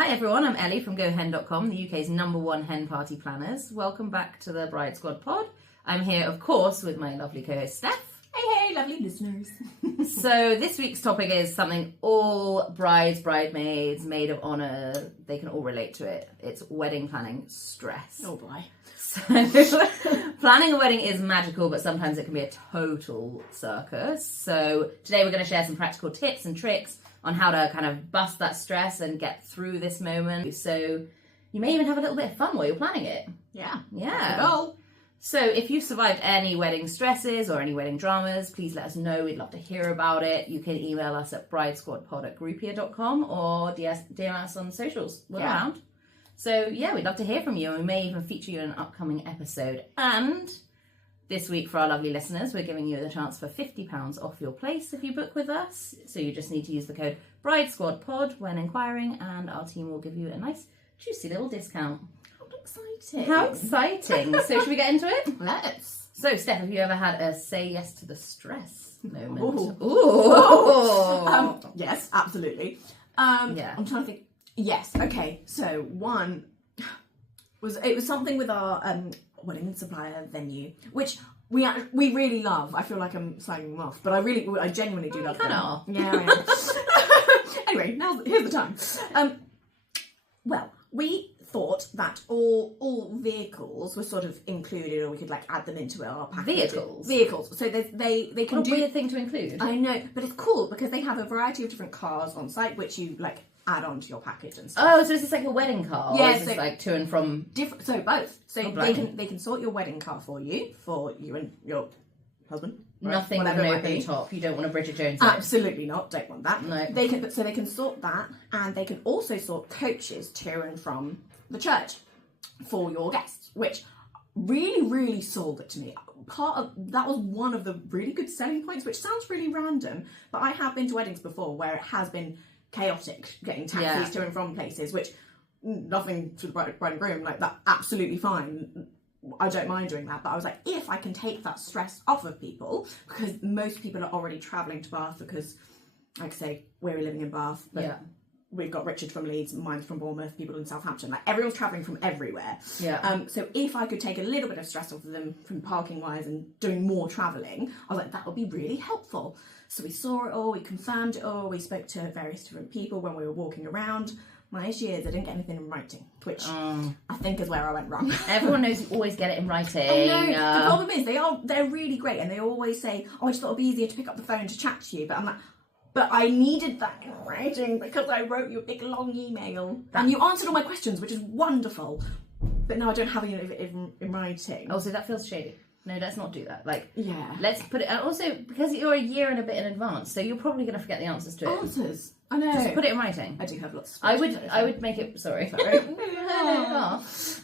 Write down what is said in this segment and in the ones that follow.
Hi everyone, I'm Ellie from GoHen.com, the UK's #1 hen party planners. Welcome back to the Bride Squad pod. I'm here, of course, with my lovely co-host Steph. Hey, lovely listeners. So this week's topic is something all brides, bridesmaids, maid of honour, they can all relate to it. It's wedding planning stress. Oh boy. So, planning a wedding is magical, but sometimes it can be a total circus. So today we're going to share some practical tips and tricks on how to kind of bust that stress and get through this moment. So you may even have a little bit of fun while you're planning it. Yeah. Yeah. That's the goal. So if you've survived any wedding stresses or any wedding dramas, please let us know. We'd love to hear about it. You can email us at bridesquadpod@groupia.com or DM us on socials. We're around. So yeah, we'd love to hear from you, and we may even feature you in an upcoming episode. And this week, for our lovely listeners, we're giving you the chance for £50 off your place if you book with us. So you just need to use the code BRIDESQUADPOD when inquiring, and our team will give you a nice, juicy little discount. Exciting. How exciting. So should we get into it? Let's. So, Steph, have you ever had a say yes to the stress moment? Ooh. Yes, absolutely. Yeah. I'm trying to think. Yes. Okay. So one was something with our wedding supplier venue, which we really love. I feel like I'm slagging them off, but I genuinely do love them. Yeah, I am. Anyway, here's the time. Well, we thought that all vehicles were sort of included, or we could like add them into our package. Vehicles. So they can do. What a weird thing to include. I know, but it's cool because they have a variety of different cars on site, which you like add on to your package and stuff. Oh, so is this like a wedding car? Yeah, or is this like to and from? Different. So both. So Oh, they can sort your wedding car for you and your husband. Right? Nothing with an open top. You don't want a Bridget Jones. Absolutely not. Don't want that. No. They can sort that, and they can also sort coaches to and from the church for your guests, which really sold it to me. That was one of the really good selling points, which sounds really random, but I have been to weddings before where it has been chaotic getting taxis to and from places, which nothing to the bride and groom, like that, absolutely fine. I don't mind doing that, but I was like, if I can take that stress off of people, because most people are already travelling to Bath because, like I say, we're living in Bath, but we've got Richard from Leeds, mine's from Bournemouth, people in Southampton, like everyone's travelling from everywhere. Yeah. So if I could take a little bit of stress off of them from parking wise and doing more travelling, I was like, that would be really helpful. So we saw it all, we confirmed it all, we spoke to various different people when we were walking around. My issue is I didn't get anything in writing, which I think is where I went wrong. Everyone knows you always get it in writing. I know. The problem is they're really great, and they always say, "Oh, I just thought it'd be easier to pick up the phone to chat to you." But I'm like, but I needed that in writing because I wrote you a big long email, and you answered all my questions, which is wonderful. But now I don't have any of it in writing. Oh, so that feels shady. No, let's not do that. Like, yeah, let's put it. And also, because you're a year and a bit in advance, so you're probably going to forget the answers to it. Answers. I know. Just put it in writing. I do have lots. I would make it. Sorry.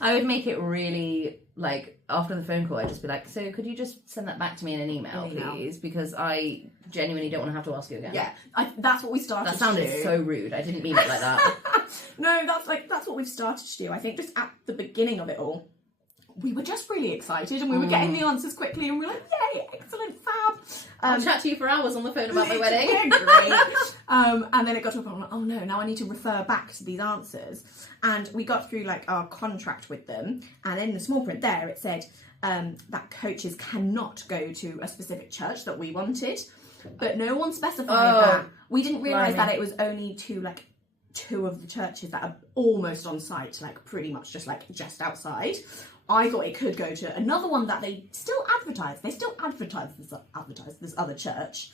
I would make it really like after the phone call. I'd just be like, so could you just send that back to me in an email, please? Because I genuinely don't want to have to ask you again. Yeah, that's what we started. That sounded so rude. I didn't mean it like that. No, that's what we've started to do. I think just at the beginning of it all, we were just really excited and we were getting the answers quickly and we were like, yay, excellent, fab. I'll chat to you for hours on the phone about my wedding. Yeah, great. And then it got to a point where I'm like, oh no, now I need to refer back to these answers. And we got through like our contract with them, and in the small print there it said that coaches cannot go to a specific church that we wanted, but no one specified that. We didn't realise that it was only two of the churches that are almost on site, like pretty much just outside. I thought it could go to another one that they still advertise. They still advertise this other church,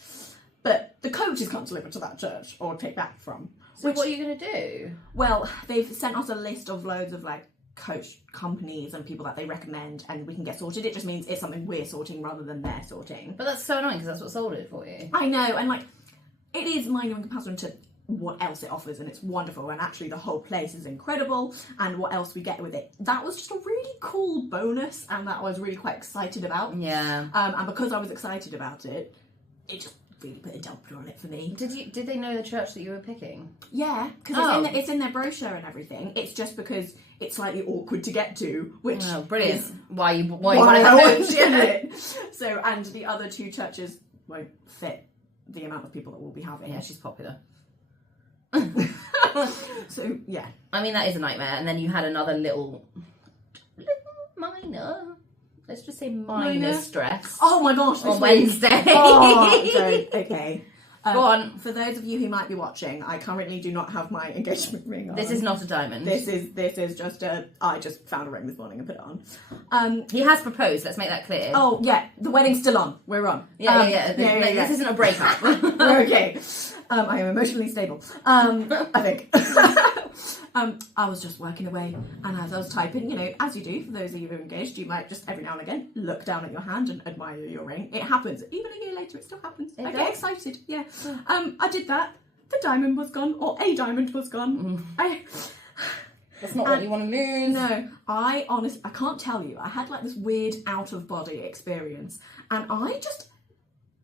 but the coaches can't deliver to that church or take back from. So what are you going to do? Well, they've sent us a list of loads of like coach companies and people that they recommend, and we can get sorted. It just means it's something we're sorting rather than they're sorting. But that's so annoying because that's what sold it for you. I know, and like it is minor in comparison to what else it offers, and it's wonderful, and actually the whole place is incredible, and what else we get with it, that was just a really cool bonus, and that I was really quite excited about. And because I was excited about it, it just really put a damper on it for me. Did they know the church that you were picking? Yeah, because it's in their brochure and everything. It's just because it's slightly awkward to get to, which brilliant. Is why you want to it. So, and the other two churches won't fit the amount of people that we'll be having. Yeah, she's popular. So, yeah. I mean, that is a nightmare. And then you had another little minor, let's just say minor stress. Oh my gosh, on Wednesday. Oh, don't. Okay. Go on. For those of you who might be watching, I currently do not have my engagement ring on. This is not a diamond. This is just I just found a ring this morning and put it on. He has proposed, let's make that clear. Oh, yeah, the wedding's still on. We're on. Yeah. This isn't a breakup. We're okay. I am emotionally stable. I think. I was just working away, and as I was typing, you know, as you do, for those of you who are engaged, you might just every now and again look down at your hand and admire your ring. It happens. Even a year later, it still happens. I get excited. Yeah. I did that. The diamond was gone, or a diamond was gone. That's not what you want to lose. No, I can't tell you. I had like this weird out of body experience, and I just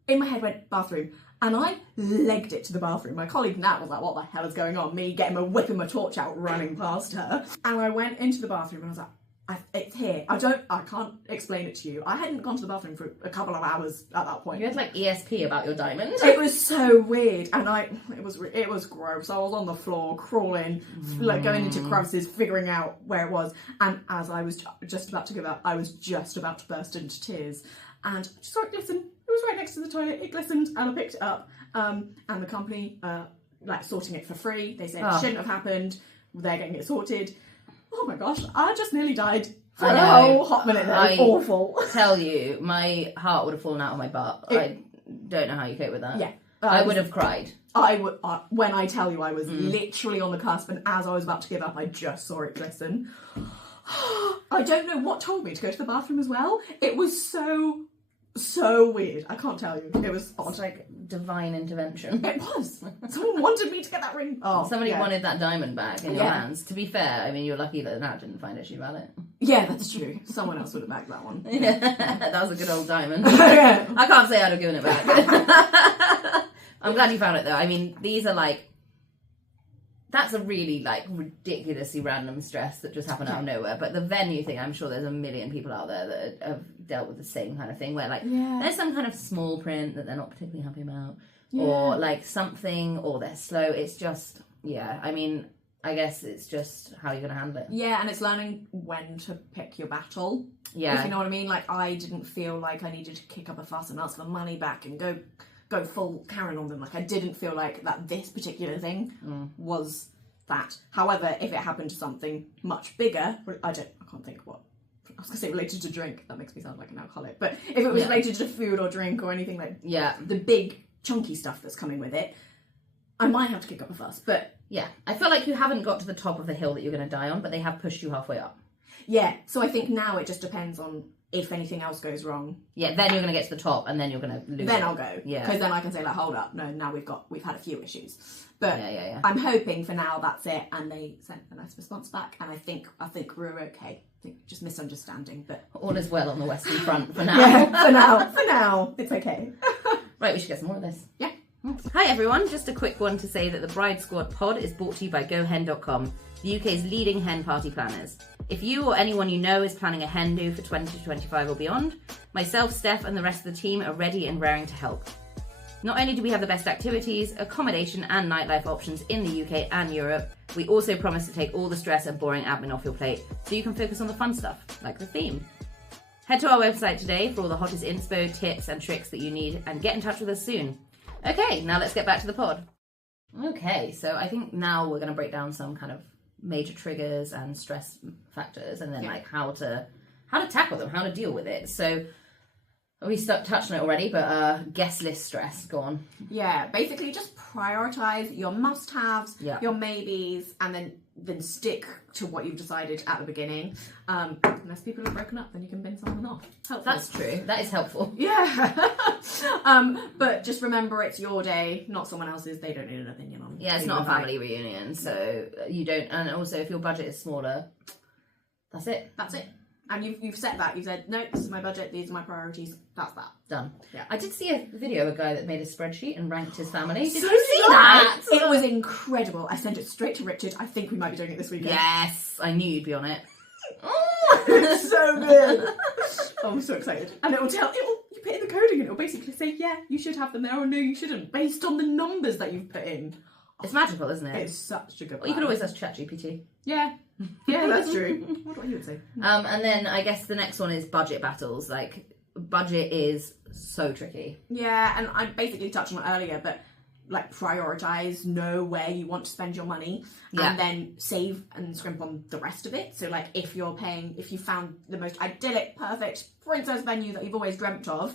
in my head went bathroom. And I legged it to the bathroom. My colleague Nat was like, what the hell is going on? Me whipping my torch out, running past her. And I went into the bathroom and I was like, it's here. I can't explain it to you. I hadn't gone to the bathroom for a couple of hours at that point. You had like ESP about your diamond. It was so weird. And it was gross. I was on the floor, crawling, like going into crevices, figuring out where it was. And as I was just about to give up, I was just about to burst into tears. And I just saw it glisten. It was right next to the toilet. It glistened, and I picked it up. And the company, like sorting it for free. They said it shouldn't have happened. They're getting it sorted. Oh my gosh! I just nearly died for a whole hot minute. That was awful. Tell you, my heart would have fallen out of my butt. I don't know how you cope with that. Yeah, I would have cried. I would. When I tell you, I was literally on the cusp, and as I was about to give up, I just saw it glisten. I don't know what told me to go to the bathroom as well. It was so weird. I can't tell you. It was odd. Like divine intervention. It was. Someone wanted me to get that ring. Somebody wanted that diamond back in your hands. To be fair, I mean, you're lucky that Nat didn't find issue about it. Yeah, that's true. Someone else would have bagged that one. That was a good old diamond. Yeah. I can't say I'd have given it back. I'm glad you found it though. I mean, these are like, that's a really like ridiculously random stress that just happened out of nowhere. But the venue thing, I'm sure there's a million people out there that have dealt with the same kind of thing where like there's some kind of small print that they're not particularly happy about or like something, or they're slow. It's just, I mean, I guess it's just how you're going to handle it. Yeah, and it's learning when to pick your battle. Yeah. If you know what I mean? Like, I didn't feel like I needed to kick up a fuss and ask for money back and go full Karen on them. Like, I didn't feel like that this particular thing was that. However, if it happened to something much bigger, I can't think what. I was going to say related to drink. That makes me sound like an alcoholic. But if it was related to food or drink or anything like the big chunky stuff that's coming with it, I might have to kick up a fuss. But yeah, I feel like you haven't got to the top of the hill that you're going to die on, but they have pushed you halfway up. Yeah, so I think now it just depends on if anything else goes wrong. Yeah, then you're going to get to the top and then you're going to lose Then it. I'll go. Yeah. Because then I can say, like, hold up, no, now we've had a few issues. But yeah. I'm hoping for now that's it, and they sent a nice response back, and I think we're okay. I think just misunderstanding, but all is well on the Western Front for now. Yeah, for now, it's okay. Right, we should get some more of this. Yeah. Hi everyone, just a quick one to say that the Bride Squad pod is brought to you by GoHen.com, the UK's leading hen party planners. If you or anyone you know is planning a hen do for 2025 or beyond, myself, Steph and the rest of the team are ready and raring to help. Not only do we have the best activities, accommodation and nightlife options in the UK and Europe, we also promise to take all the stress and boring admin off your plate so you can focus on the fun stuff, like the theme. Head to our website today for all the hottest inspo, tips and tricks that you need, and get in touch with us soon. Okay, now let's get back to the pod. Okay, so I think now we're going to break down some kind of major triggers and stress factors, and then like how to tackle them, how to deal with it. So we touched on it already, but guest list stress, go on. Yeah, basically just prioritize your must-haves, your maybes, and then stick to what you've decided at the beginning. Unless people have broken up, then you can bin someone off. Helpful. That's true. That is helpful. Yeah. But just remember, it's your day, not someone else's. They don't need an opinion on. Yeah, it's not a family reunion, so you don't. And also, if your budget is smaller, that's it. That's it. And you've set that. You've said, no, this is my budget, these are my priorities. That's that. Done. Yeah. I did see a video of a guy that made a spreadsheet and ranked his family. Did so you see that? It was incredible. I sent it straight to Richard. I think we might be doing it this weekend. Yes, I knew you'd be on it. It's so good. Oh, I'm so excited. And you put in the coding and it'll basically say, yeah, you should have them there, or no, you shouldn't, based on the numbers that you've put in. It's magical, isn't it? It's such a good. Well, you could always ask ChatGPT. Yeah, that's true. What you would say? And then I guess the next one is budget battles. Like, budget is so tricky. Yeah, and I basically touched on it earlier, but like prioritize, know where you want to spend your money, and then save and scrimp on the rest of it. So like if you found the most idyllic, perfect princess venue that you've always dreamt of,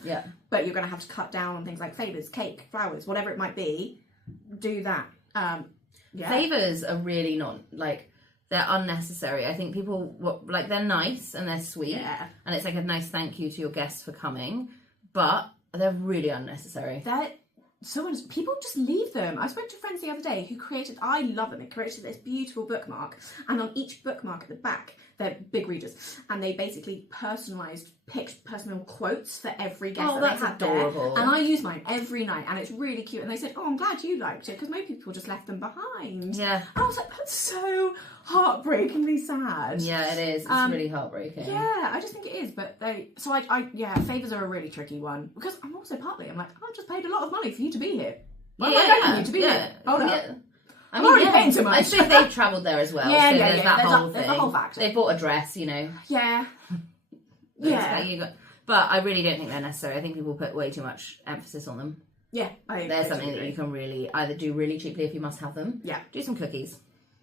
but you're going to have to cut down on things like favours, cake, flowers, whatever it might be, do that. Favours are really not, like, they're unnecessary. I think people, like, they're nice and they're sweet, and it's like a nice thank you to your guests for coming, but they're really unnecessary. People just leave them. I spoke to friends the other day who I love them, they created this beautiful bookmark, and on each bookmark at the back, they're big readers, and they basically picked personal quotes for every guest that they had adorable. There. And I use mine every night, and it's really cute. And they said, "Oh, I'm glad you liked it," because most people just left them behind. Yeah. And I was like, that's so heartbreakingly sad. Yeah, it is. It's really heartbreaking. Yeah, I just think it is. But favours are a really tricky one, because I'm also partly, I'm like, I just paid a lot of money for you to be here. Why am I paying you to be here? Hold up. I'm already paying too much. I think they've travelled there as well. There's that whole thing. There's a whole factor. They bought a dress, you know. Yeah. But I really don't think they're necessary. I think people put way too much emphasis on them. Yeah. They're something that you can really either do really cheaply if you must have them. Yeah. Do some cookies.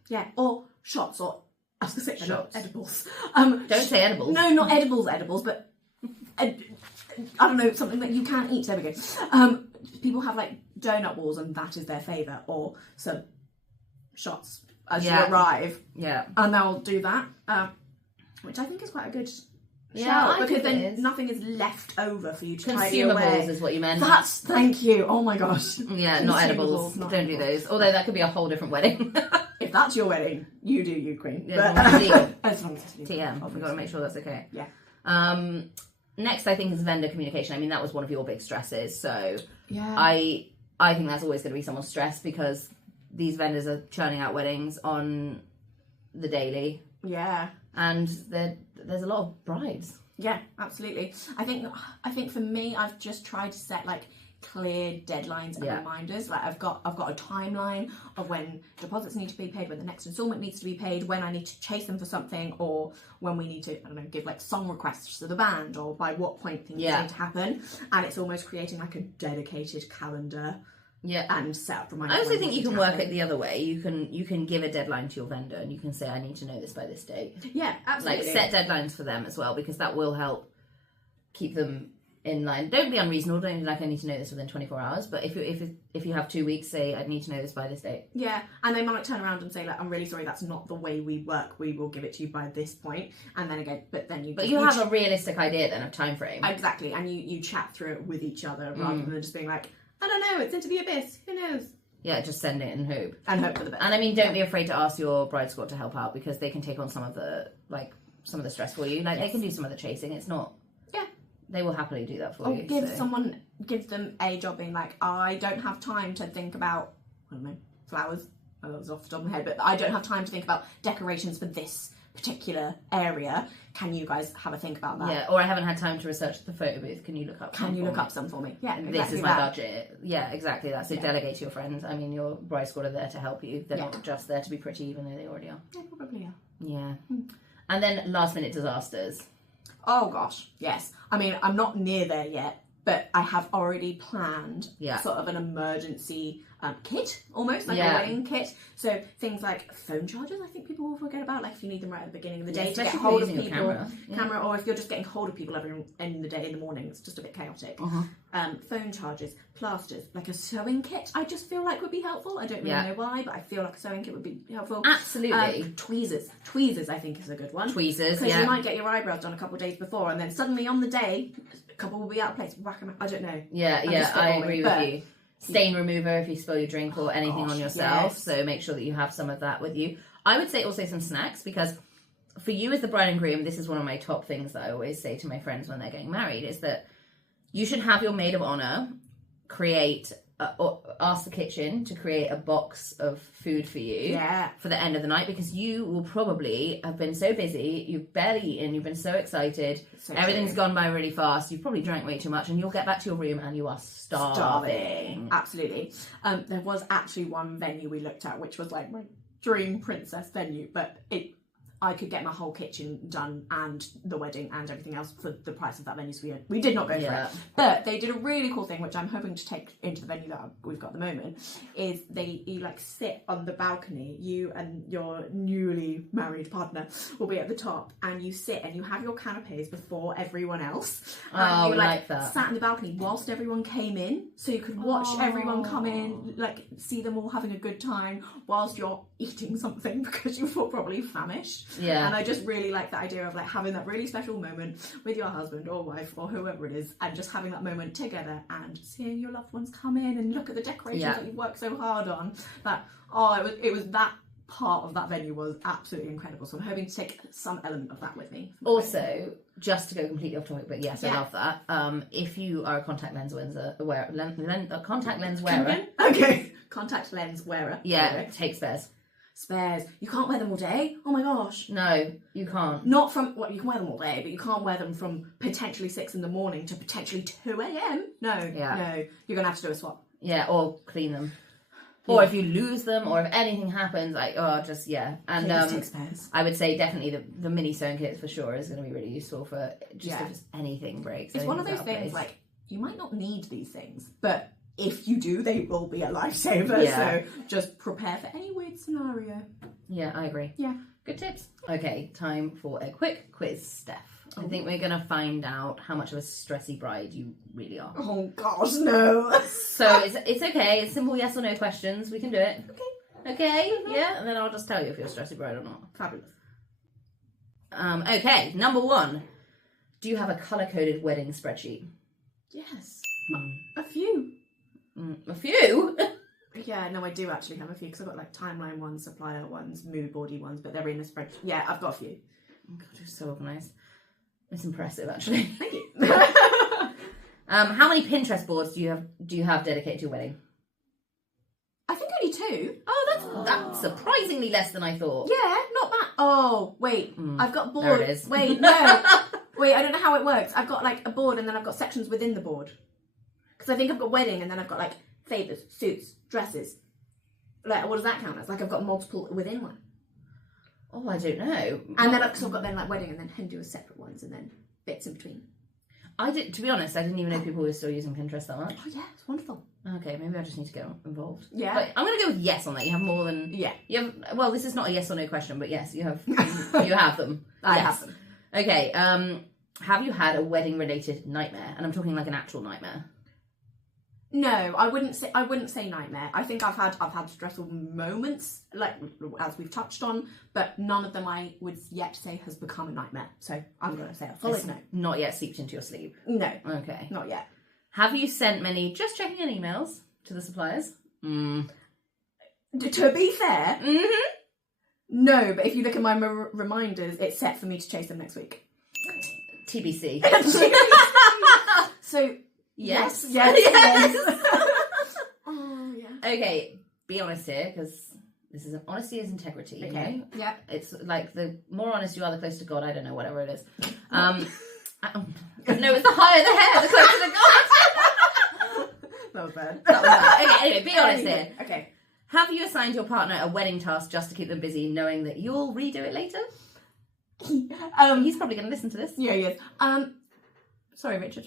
Yeah. Or shots, or I was going to say shots. Edibles. Don't say edibles. No, not edibles, but I don't know, something that you can eat. There we go. People have like donut walls, and that is their favour, or some shots as you arrive. Yeah. And they'll do that, which I think is quite a good shout, because then nothing is left over for you to tidy away. Consumables is what you meant. Thank you. Oh my gosh. Yeah, not edibles. Don't do those. Although that could be a whole different wedding. If that's your wedding, you do you, Queen. Yeah, as long as it's legal. TM. We've got to make sure that's okay. Yeah. Next, I think, is vendor communication. I mean, that was one of your big stresses. So yeah, I think that's always going to be someone's stress, because these vendors are churning out weddings on the daily. Yeah. And there's a lot of brides. Yeah, absolutely. I think for me, I've just tried to set like clear deadlines and reminders. Like I've got a timeline of when deposits need to be paid, when the next installment needs to be paid, when I need to chase them for something, or when we need to, I don't know, give like song requests to the band, or by what point things need to happen. And it's almost creating like a dedicated calendar. Yeah, and set up reminders. I also think you can work it the other way. You can give a deadline to your vendor, and you can say, I need to know this by this date. Yeah, absolutely. Like set deadlines for them as well, because that will help keep them in line. Don't be unreasonable. Don't be like, I need to know this within 24 hours. But if you have 2 weeks, say, I need to know this by this date. Yeah, and they might turn around and say, like, I'm really sorry, that's not the way we work. We will give it to you by this point. And then again, But you have a realistic idea then of time frame. Exactly, and you chat through it with each other rather than just being like, I don't know, it's into the abyss. Who knows? Yeah, just send it and hope. And hope for the best. And I mean, don't be afraid to ask your bride squad to help out, because they can take on some of the stress for you. Like they can do some of the chasing. It's not. Yeah. They will happily do that for you. Give them a job being like, I don't have time to think about, I don't know, flowers. That was off the top of my head, but I don't have time to think about decorations for this particular area. Can you guys have a think about that? Yeah, or I haven't had time to research the photo booth. Can you look up some for me? Yeah, exactly. This is my budget. Yeah, exactly that. So delegate to your friends. I mean, your bride squad are there to help you. They're not just there to be pretty, even though they already are. They probably are. Yeah. And then last minute disasters. Oh gosh, yes. I mean, I'm not near there yet, but I have already planned sort of an emergency kit, almost like a wedding kit. So things like phone chargers, I think people will forget about, like if you need them right at the beginning of the day to get hold of people, camera, or if you're just getting hold of people every in the day in the morning, it's just a bit chaotic. Phone chargers, plasters, like a sewing kit. I just feel like would be helpful. I don't really know why, but I feel like a sewing kit would be helpful. Absolutely. Tweezers, I think is a good one. Tweezers, because you might get your eyebrows done a couple of days before, and then suddenly on the day, a couple will be out of place. Whack them. I don't know. Yeah, I agree with you. Stain remover if you spill your drink or anything on yourself. Yes. So make sure that you have some of that with you. I would say also some snacks, because for you as the bride and groom, this is one of my top things that I always say to my friends when they're getting married, is that you should have your maid of honor create or ask the kitchen to create a box of food for you for the end of the night, because you will probably have been so busy, you've barely eaten, you've been so excited, everything's gone by really fast, you've probably drank way too much, and you'll get back to your room and you are starving. Absolutely. There was actually one venue we looked at which was like my dream princess venue, but I could get my whole kitchen done and the wedding and everything else for the price of that venue, so we did not go for it. But they did a really cool thing, which I'm hoping to take into the venue that we've got at the moment, is you like sit on the balcony, you and your newly married partner will be at the top, and you sit and you have your canapes before everyone else. And you like that. Sat in the balcony whilst everyone came in, so you could watch everyone come in, like see them all having a good time whilst you're eating something because you were probably famished. Yeah. And I just really like the idea of like having that really special moment with your husband or wife or whoever it is, and just having that moment together and seeing your loved ones come in and look at the decorations that you've worked so hard on. It was that part of that venue was absolutely incredible. So I'm hoping to take some element of that with me. Also, just to go completely off topic, but yes, I love that. If you are a contact lens wearer, contact lens wearer. Okay. Contact lens wearer. Yeah, take spares. Spares. You can't wear them all day. Oh my gosh. No, you can't. Not from, well, you can wear them all day, but you can't wear them from potentially 6 in the morning to potentially 2 a.m. No. You're going to have to do a swap. Yeah, or clean them. Or if you lose them, or if anything happens, And take spares. I would say definitely the mini sewing kits for sure is going to be really useful for just if anything breaks. It's one of those things, like, you might not need these things, but if you do, they will be a lifesaver. So just prepare for any weird scenario. Yeah, I agree. Yeah. Good tips. Okay, time for a quick quiz, Steph. I think we're going to find out how much of a stressy bride you really are. Oh, gosh, no. So it's okay. It's simple yes or no questions. We can do it. Okay? Yeah? And then I'll just tell you if you're a stressy bride or not. Fabulous. Okay, number 1. Do you have a colour-coded wedding spreadsheet? Yes. A few. A few? Yeah, no, I do actually have a few, because I've got like timeline ones, supplier ones, mood boardy ones, but they're in a spreadsheet. Yeah, I've got a few. Oh God, you're so organised. It's impressive, actually. Thank you. How many Pinterest boards do you have dedicated to your wedding? I think only 2. Oh, that's surprisingly less than I thought. Yeah, not bad. Oh, wait, I've got board. There it is. Wait, no. Wait, I don't know how it works. I've got like a board, and then I've got sections within the board. Because I think I've got wedding, and then I've got like favours, suits, dresses. Like, what does that count as? Like, I've got multiple within one. Oh, I don't know. And then I've got like wedding, and then Hindu as separate ones, and then bits in between. To be honest, I didn't even know people were still using Pinterest that much. Oh yeah, it's wonderful. Okay, maybe I just need to get involved. Yeah. But I'm going to go with yes on that. You have more than... Yeah. You have, well, this is not a yes or no question, but yes, you have you have them. I have them. Okay, have you had a wedding-related nightmare? And I'm talking like an actual nightmare. No, I wouldn't say nightmare. I think I've had stressful moments, like as we've touched on, but none of them I would yet say has become a nightmare. So I'm going to say a solid no. Not yet seeped into your sleep. No. Okay. Not yet. Have you sent many just checking in emails to the suppliers? To be fair, no. But if you look at my reminders, it's set for me to chase them next week. TBC. So. Yes. Oh, yeah. Okay, be honest here, because this is honesty is integrity. Okay. You know? Yeah. It's like the more honest you are, the closer to God. I don't know, whatever it is. No, it's the higher the hair, the closer to God. That was bad. Okay, anyway, be honest here. Okay. Have you assigned your partner a wedding task just to keep them busy, knowing that you'll redo it later? He's probably going to listen to this. Yeah, he is. Sorry, Richard.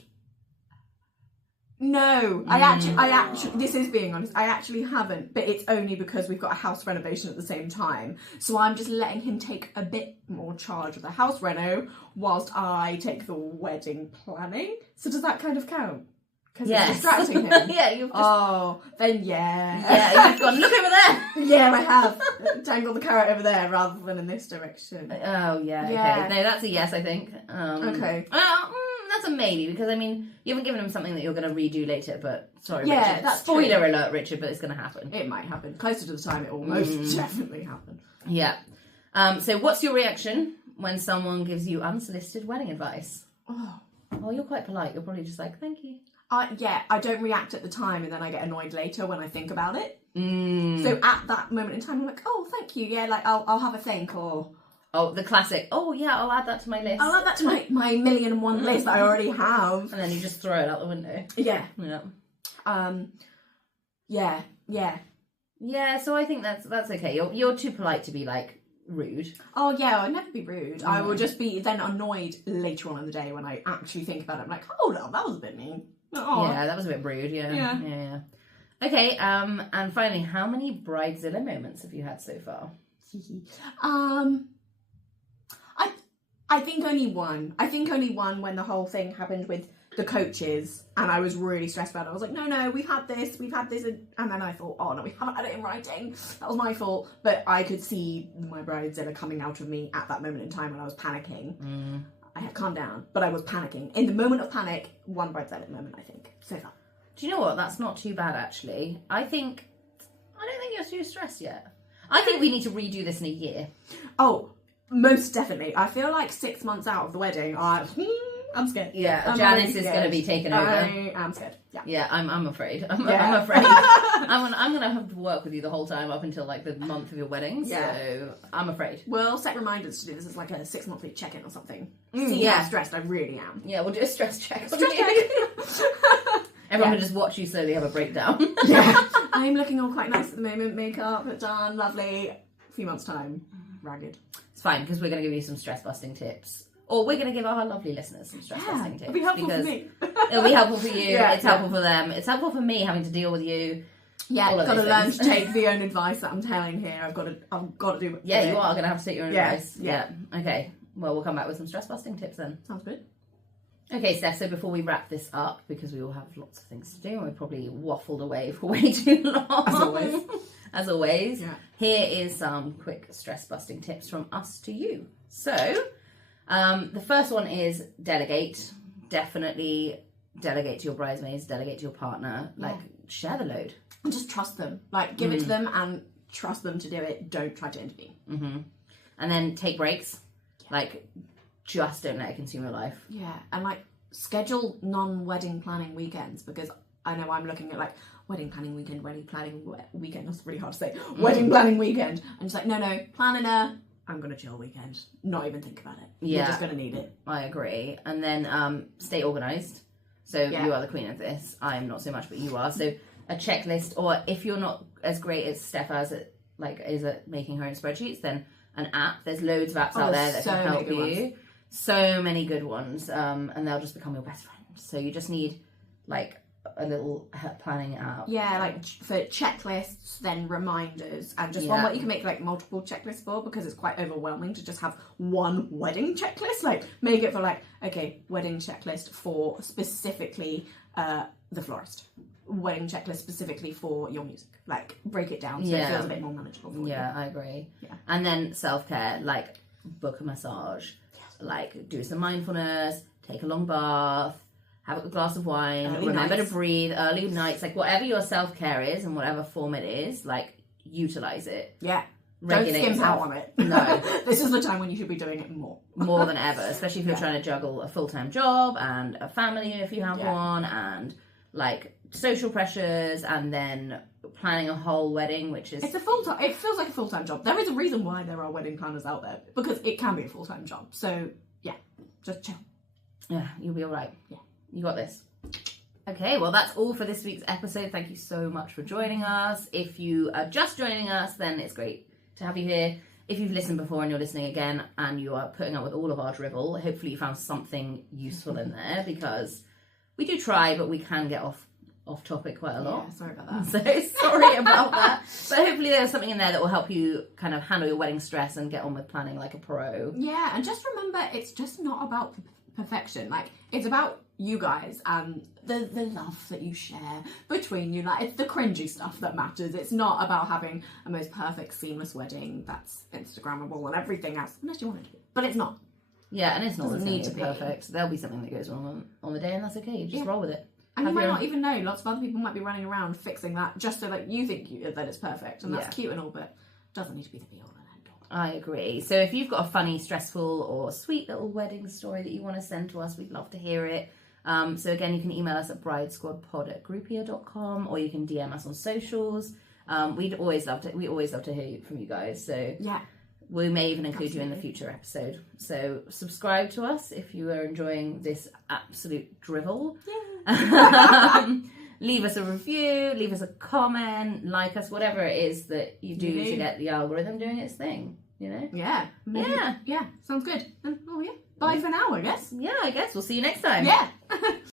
No, I actually, this is being honest, I actually haven't, but it's only because we've got a house renovation at the same time. So I'm just letting him take a bit more charge of the house reno whilst I take the wedding planning. So does that kind of count? Because it's distracting him. Yeah, you've just... Oh, then yeah. Yeah, you've gone, look over there. Yeah, I have. Dangle the carrot over there rather than in this direction. Oh, yeah, okay. No, that's a yes, I think. Okay. That's a maybe, because, I mean, you haven't given him something that you're going to redo later, but, sorry, yeah, Richard. That's Spoiler true. alert, Richard, but it's going to happen. It might happen. Closer to the time, it will most definitely happen. Yeah. So what's your reaction when someone gives you unsolicited wedding advice? Oh, you're quite polite. You're probably just like, thank you. I don't react at the time, and then I get annoyed later when I think about it. Mm. So at that moment in time, I'm like, oh, thank you. Yeah, like I'll have a think, or the classic. Oh yeah, I'll add that to my list. I'll add that to my 1,000,001 list that I already have. And then you just throw it out the window. Yeah. Yeah. Yeah. So I think that's okay. You're too polite to be like rude. Oh yeah, I'd never be rude. I will just be then annoyed later on in the day when I actually think about it. I'm like, hold on, that was a bit mean. Oh. Yeah, that was a bit rude. Yeah. Okay. And finally, how many bridezilla moments have you had so far? I think only one. I think only one when the whole thing happened with the coaches, and I was really stressed about it. I was like, no, we've had this, and then I thought, oh no, we haven't had it in writing. That was my fault. But I could see my bridezilla coming out of me at that moment in time when I was panicking. I had calmed down, but I was panicking. In the moment of panic, one bridezilla moment, I think, so far. Do you know what? That's not too bad, actually. I don't think you're too stressed yet. I think we need to redo this in a year. Oh, most definitely. I feel like 6 months out of the wedding, I'm scared. Yeah, Janice is going to be taken over. I am scared. Yeah, I'm afraid. I'm afraid. I'm going to have to work with you the whole time up until like the month of your wedding. So I'm afraid. We'll set reminders to do this as like a 6-monthly check-in or something. See how stressed I really am. Yeah, we'll do a stress check. Everyone will just watch you slowly have a breakdown. Yeah, I'm looking all quite nice at the moment. Makeup done, lovely. A few months time, ragged. It's fine because we're going to give you some stress busting tips. Or we're going to give our lovely listeners some stress busting tips. It'll be helpful for me. It'll be helpful for you. It's helpful for them. It's helpful for me having to deal with you. Yeah, I've got to learn to take the own advice that I'm telling here. I've got to do it. Yeah, you are going to have to take your own advice. Yeah. Okay. Well, we'll come back with some stress busting tips then. Sounds good. Okay, Steph, so before we wrap this up, because we will have lots of things to do, and we probably waffled away for way too long. As always. Yeah. Here is some quick stress busting tips from us to you. So, the first one is delegate. Definitely delegate to your bridesmaids, delegate to your partner. Like, share the load. And just trust them. Like, give it to them and trust them to do it. Don't try to intervene. Mm-hmm. And then take breaks. Like, just don't let it consume your life. Yeah, and like schedule non-wedding planning weekends, because I know I'm looking at like wedding planning weekend. That's really hard to say. Wedding planning weekend. And just like, no, planning I'm gonna chill weekend. Not even think about it. Yeah, you're just gonna need it. I agree. And then stay organised. So you are the queen of this. I am not so much, but you are. So a checklist, or if you're not as great as Steph is at making her own spreadsheets, then an app. There's loads of apps out there that can help you. So many good ones, and they'll just become your best friend. So you just need like a little planning app. Yeah, like for checklists, then reminders, and just one what you can make like multiple checklists for, because it's quite overwhelming to just have one wedding checklist. Like make it for like, okay, wedding checklist for specifically the florist. Wedding checklist specifically for your music. Like break it down so it feels a bit more manageable for you. Yeah, I agree. Yeah. And then self-care, like book a massage. Like, do some mindfulness, take a long bath, have a glass of wine, remember to breathe, early nights, like whatever your self-care is and whatever form it is, like, utilize it. Yeah. Regulate Don't skim yourself. out on it. No. This is the time when you should be doing it more. More than ever, especially if you're trying to juggle a full-time job and a family if you have one, and, like, social pressures, and then planning a whole wedding, which is... It feels like a full-time job. There is a reason why there are wedding planners out there, because it can be a full-time job. So, yeah, just chill. Yeah, you'll be all right. Yeah. You got this. Okay, well, that's all for this week's episode. Thank you so much for joining us. If you are just joining us, then it's great to have you here. If you've listened before and you're listening again and you are putting up with all of our drivel, hopefully you found something useful in there, because we do try, but we can get off topic quite a lot. Yeah, sorry about that. So sorry about that. But hopefully there's something in there that will help you kind of handle your wedding stress and get on with planning like a pro. Yeah, and just remember, it's just not about perfection. Like, it's about you guys and the love that you share between you. Like, it's the cringy stuff that matters. It's not about having a most perfect, seamless wedding that's Instagrammable and everything else, unless you want it to be. But it's not. Yeah, and it's not Doesn't need to be perfect. There'll be something that goes wrong on the day, and that's okay. You just roll with it. And you might not even know. Lots of other people might be running around fixing that just so that you think that it's perfect. And that's cute and all, but it doesn't need to be the be-all and end-all. I agree. So if you've got a funny, stressful, or sweet little wedding story that you want to send to us, we'd love to hear it. So again, you can email us at bridesquadpod@groupia.com, or you can DM us on socials. We always love to hear from you guys. So Yeah. we may even include you in the future episode. So subscribe to us if you are enjoying this absolute drivel. Leave us a review, leave us a comment, like us, whatever it is that you do to get the algorithm doing its thing, you know? Yeah. Yeah. Yeah. Sounds good. Bye for now, I guess. Yeah, I guess. We'll see you next time. Yeah.